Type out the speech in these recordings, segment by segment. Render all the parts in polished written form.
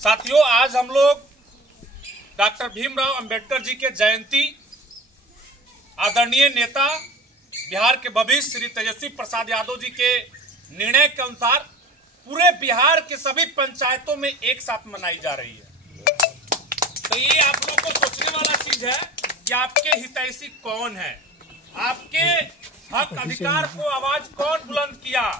साथियों, आज हम लोग डॉक्टर भीमराव अंबेडकर जी के जयंती, आदरणीय नेता बिहार के भविष्य श्री तेजस्वी प्रसाद यादव जी के निर्णय के अनुसार पूरे बिहार के सभी पंचायतों में एक साथ मनाई जा रही है। तो ये आप लोग को सोचने वाला चीज है कि आपके हितैषी कौन है, आपके हक अधिकार को आवाज कौन बुलंद किया,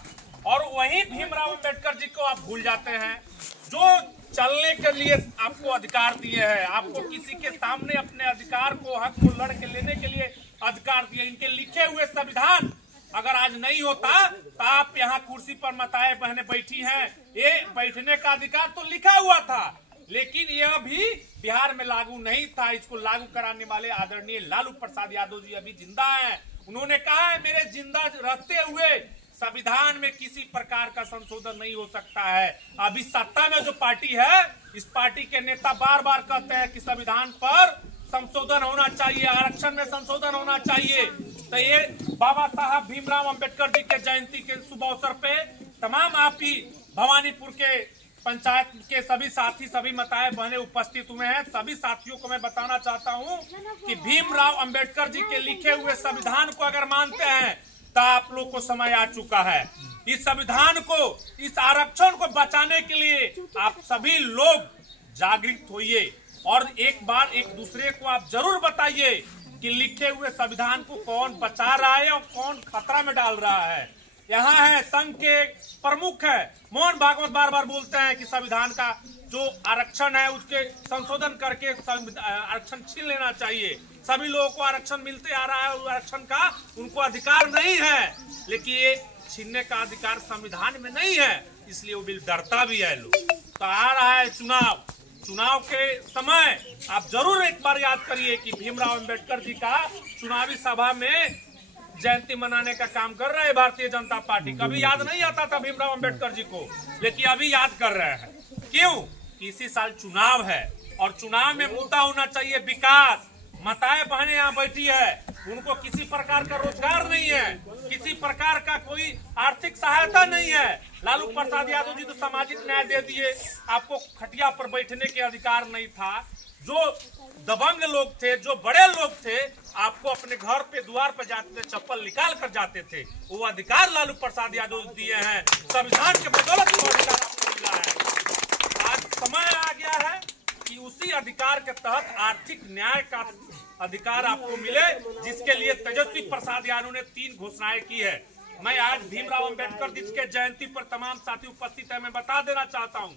और वही भीमराव अंबेडकर जी को आप भूल जाते हैं जो चलने के लिए आपको अधिकार दिए हैं, आपको किसी के सामने अपने अधिकार को, हक को लड़ के लेने के लिए अधिकार दिए। इनके लिखे हुए संविधान अगर आज नहीं होता तो आप यहाँ कुर्सी पर माताएं बहनें बैठी हैं, ये बैठने का अधिकार तो लिखा हुआ था, लेकिन यह भी बिहार में लागू नहीं था। इसको लागू कराने वाले आदरणीय लालू प्रसाद यादव जी अभी जिंदा हैं। उन्होंने कहा है मेरे जिंदा रहते हुए संविधान में किसी प्रकार का संशोधन नहीं हो सकता है। अभी सत्ता में जो पार्टी है, इस पार्टी के नेता बार बार कहते हैं कि संविधान पर संशोधन होना चाहिए, आरक्षण में संशोधन होना चाहिए। तो ये बाबा साहब भीमराव अंबेडकर जी के जयंती के शुभ अवसर पे तमाम आप ही भवानीपुर के पंचायत के सभी साथी, सभी माताएं बहनें उपस्थित हुए हैं। सभी साथियों को मैं बताना चाहता हूं कि भीमराव अंबेडकर जी के लिखे हुए संविधान को अगर मानते हैं तो आप लोग को समय आ चुका है। इस संविधान को, इस आरक्षण को बचाने के लिए आप सभी लोग जागृत होइए और एक बार एक दूसरे को आप जरूर बताइए कि लिखे हुए संविधान को कौन बचा रहा है और कौन खतरा में डाल रहा है। यहाँ है संघ के प्रमुख है मोहन भागवत, बार बार बोलते हैं कि संविधान का जो आरक्षण है उसके संशोधन करके आरक्षण छीन लेना चाहिए। सभी लोगों को आरक्षण मिलते आ रहा है, उस आरक्षण का उनको अधिकार नहीं है, लेकिन ये छीनने का अधिकार संविधान में नहीं है, इसलिए वो बिल डरता भी है लोग। तो आ रहा है चुनाव के समय आप जरूर एक बार याद करिए कि भीमराव अंबेडकर जी का चुनावी सभा में जयंती मनाने का काम कर रहे हैं भारतीय जनता पार्टी। कभी याद नहीं आता था भीमराव अंबेडकर जी को, लेकिन अभी याद कर रहे हैं। क्यों? इसी साल चुनाव है और चुनाव में मुद्दा होना चाहिए विकास। माताएं बहनें यहाँ बैठी है, उनको किसी प्रकार का रोजगार नहीं है, किसी प्रकार का कोई आर्थिक सहायता नहीं है। लालू प्रसाद यादव जी तो सामाजिक न्याय दे दिए, आपको खटिया पर बैठने के अधिकार नहीं था। जो दबंग लोग थे, जो बड़े लोग थे, आपको अपने घर पे द्वार पर जाते थे, चप्पल निकाल कर जाते थे, वो अधिकार लालू प्रसाद यादव दिए हैं। संविधान के बदौलत वो अधिकार आपको मिला है। आज समय आ गया है कि उसी अधिकार के तहत आर्थिक न्याय का अधिकार आपको मिले, जिसके लिए तेजस्वी प्रसाद यादव ने 3 घोषणाएं की है। मैं आज भीमराव अंबेडकर जी के जयंती पर तमाम साथी उपस्थित है, मैं बता देना चाहता हूं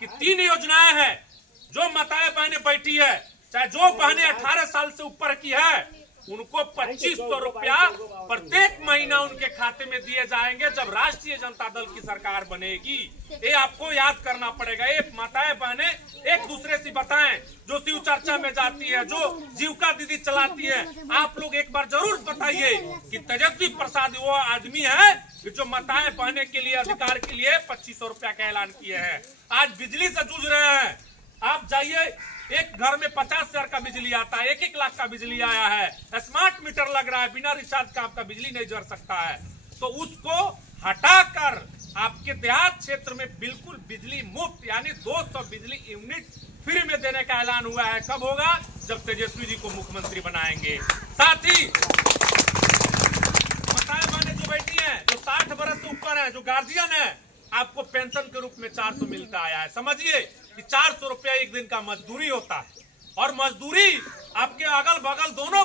कि 3 योजनाएं हैं। जो माताएं बहनें बैठी है, चाहे जो बहनें 18 साल से ऊपर की है, उनको 2500 रुपया प्रत्येक महीना उनके खाते में दिए जाएंगे जब राष्ट्रीय जनता दल की सरकार बनेगी। ये आपको याद करना पड़ेगा। ये माताएं बहनें एक दूसरे से बताएं, जो शिव चर्चा में जाती है, जो जीविका दीदी चलाती है, आप लोग एक बार जरूर बताइए कि तेजस्वी प्रसाद वो आदमी है जो माताएं बहनें के लिए अधिकार के लिए 2500 रुपया का ऐलान किए हैं। आज बिजली से जूझ रहे हैं, आप जाइए, एक घर में 50,000 का बिजली आता है, 1-1 लाख का बिजली आया है, स्मार्ट मीटर लग रहा है, बिना रिचार्ज का आपका बिजली नहीं जल सकता है। तो उसको हटाकर आपके देहात क्षेत्र में बिल्कुल बिजली मुफ्त, यानी 200 बिजली यूनिट फ्री में देने का ऐलान हुआ है। कब होगा? जब तेजस्वी जी को मुख्यमंत्री बनाएंगे। साथ ही माताएं बहनें जो बैठी है, जो 60 वर्ष से ऊपर है, जो गार्जियन है, आपको पेंशन के रूप में 400 मिलता आया है। समझिए कि 400 रुपया एक दिन का मजदूरी होता है, और मजदूरी आपके अगल बगल दोनों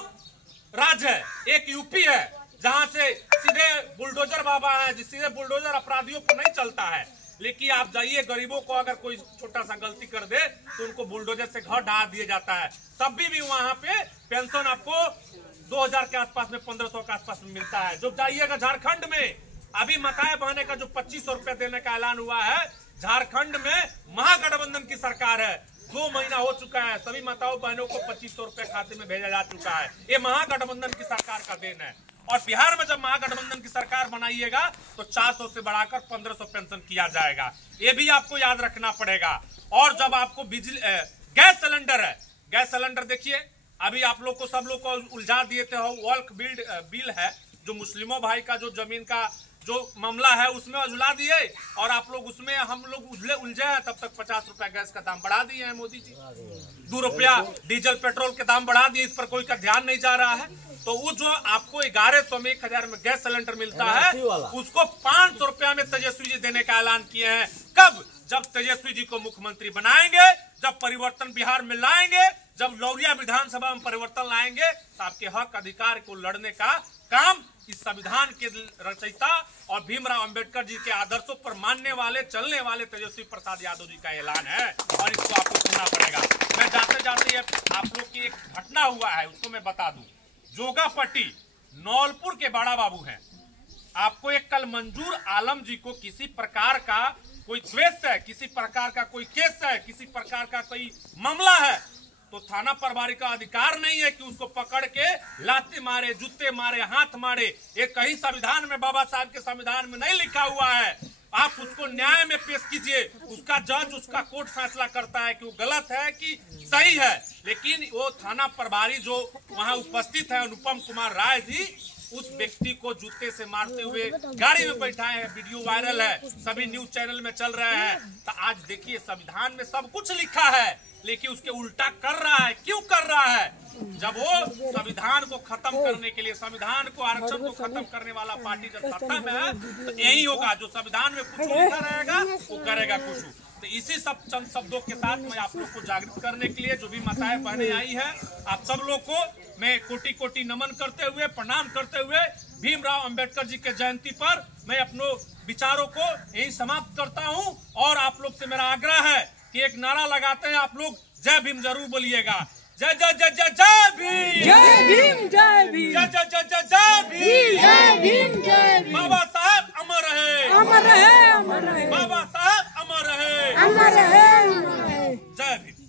राज्य है। एक यूपी है जहां से सीधे बुलडोजर बाबा है, सीधे बुलडोजर अपराधियों पर नहीं चलता है, लेकिन आप जाइए गरीबों को अगर कोई छोटा सा गलती कर दे तो उनको बुलडोजर से घर ढा दिया जाता है। तब भी वहां पे पेंशन आपको 2000 के आसपास में, 1500 के आसपास में मिलता है। जो जाइएगा झारखंड में, अभी माताएं बहने का जो 2500 रुपया देने का ऐलान हुआ है, झारखंड में महागठबंधन की सरकार है, 2 महीना हो चुका है, सभी माताओं बहनों को 2500 रुपया खाते में भेजा जा चुका है। ये महागठबंधन की सरकार का देन है। और बिहार में जब महागठबंधन की सरकार बनाइएगा तो 400 से बढ़ाकर 1500 पेंशन किया जाएगा, ये भी आपको याद रखना पड़ेगा। और जब आपको बिजली गैस सिलेंडर है, गैस सिलेंडर देखिए, अभी आप लोग को, सब लोग को उलझा दिए थे, वॉल्क बिल है, जो मुस्लिमों भाई का जो जमीन का जो मामला है उसमें उलझा दिए और आप लोग उसमें हम लोग उलझे हैं। तब तक 50 रुपया गैस का दाम बढ़ा दिए हैं मोदी जी, 2 रुपया डीजल पेट्रोल के दाम बढ़ा दिए। इस पर कोई का ध्यान नहीं जा रहा है। तो वो जो आपको 1100 में 1000 में गैस सिलेंडर मिलता है उसको 500 रुपया में तेजस्वी जी देने का ऐलान किए हैं। कब? जब तेजस्वी जी को मुख्यमंत्री बनाएंगे, जब परिवर्तन बिहार में लाएंगे, जब लौरिया विधानसभा में परिवर्तन लाएंगे तो आपके हक अधिकार को लड़ने का काम इस संविधान के रचयिता और भीमराव अंबेडकर जी के आदर्शों पर मानने वाले चलने वाले तेजस्वी प्रसाद यादव जी का ऐलान है और इसको आपको सुनना पड़ेगा। मैं जाते जाते आप लोग की एक घटना हुआ है उसको मैं बता दूं। जोगापट्टी नौलपुर के बड़ा बाबू हैं। आपको एक कल मंजूर आलम जी को किसी प्रकार का कोई द्वेष है, किसी प्रकार का कोई केस है, किसी प्रकार का कोई मामला है तो थाना प्रभारी का अधिकार नहीं है कि उसको पकड़ के लाते मारे, जूते मारे, हाथ मारे। ये कहीं संविधान में, बाबा साहब के संविधान में नहीं लिखा हुआ है। आप उसको न्याय में पेश कीजिए, उसका जज, उसका कोर्ट फैसला करता है कि वो गलत है कि सही है। लेकिन वो थाना प्रभारी जो वहां उपस्थित है अनुपम कुमार राय जी, उस व्यक्ति को जूते से मारते हुए गाड़ी में बैठाए हैं। वीडियो वायरल है, सभी न्यूज चैनल में चल रहे हैं। तो आज देखिए संविधान में सब कुछ लिखा है लेकिन उसके उल्टा कर रहा है। क्यों कर रहा है? जब वो संविधान को खत्म करने के लिए, संविधान को, आरक्षण को खत्म करने वाला पार्टी जब सत्ता में है तो यही होगा। जो संविधान में कुछ लिखा रहेगा वो करेगा कुछ। तो इसी सब चंद शब्दों के साथ मैं आप लोग को जागृत करने के लिए जो भी माताएं बहनें आई है, आप सब लोग को मैं कोटि कोटि नमन करते हुए, प्रणाम करते हुए भीमराव अंबेडकर जी के जयंती पर मैं अपने विचारों को यही समाप्त करता हूं। और आप लोग से मेरा आग्रह है कि एक नारा लगाते हैं आप लोग, जय भीम जरूर बोलिएगा। जय जय जय जय जय भीम, जय भीम, जय भीम, जय जय जय जय जय भीम, जय भीम, जय भीम। बाबा साहब अमर रहे, अमर रहे, अमर रहे, बाबा साहब अमर रहे, अमर रहे, अमर रहे। जय भीम।